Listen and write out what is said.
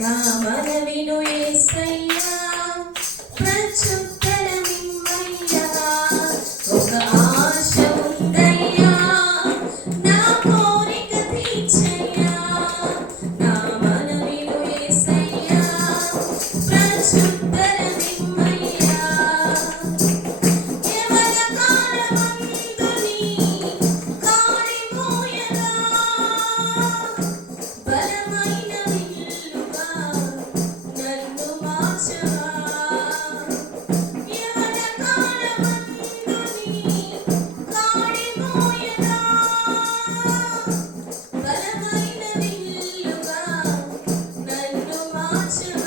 నా మనవిను ఏసయ్యా ప్రచుర Consider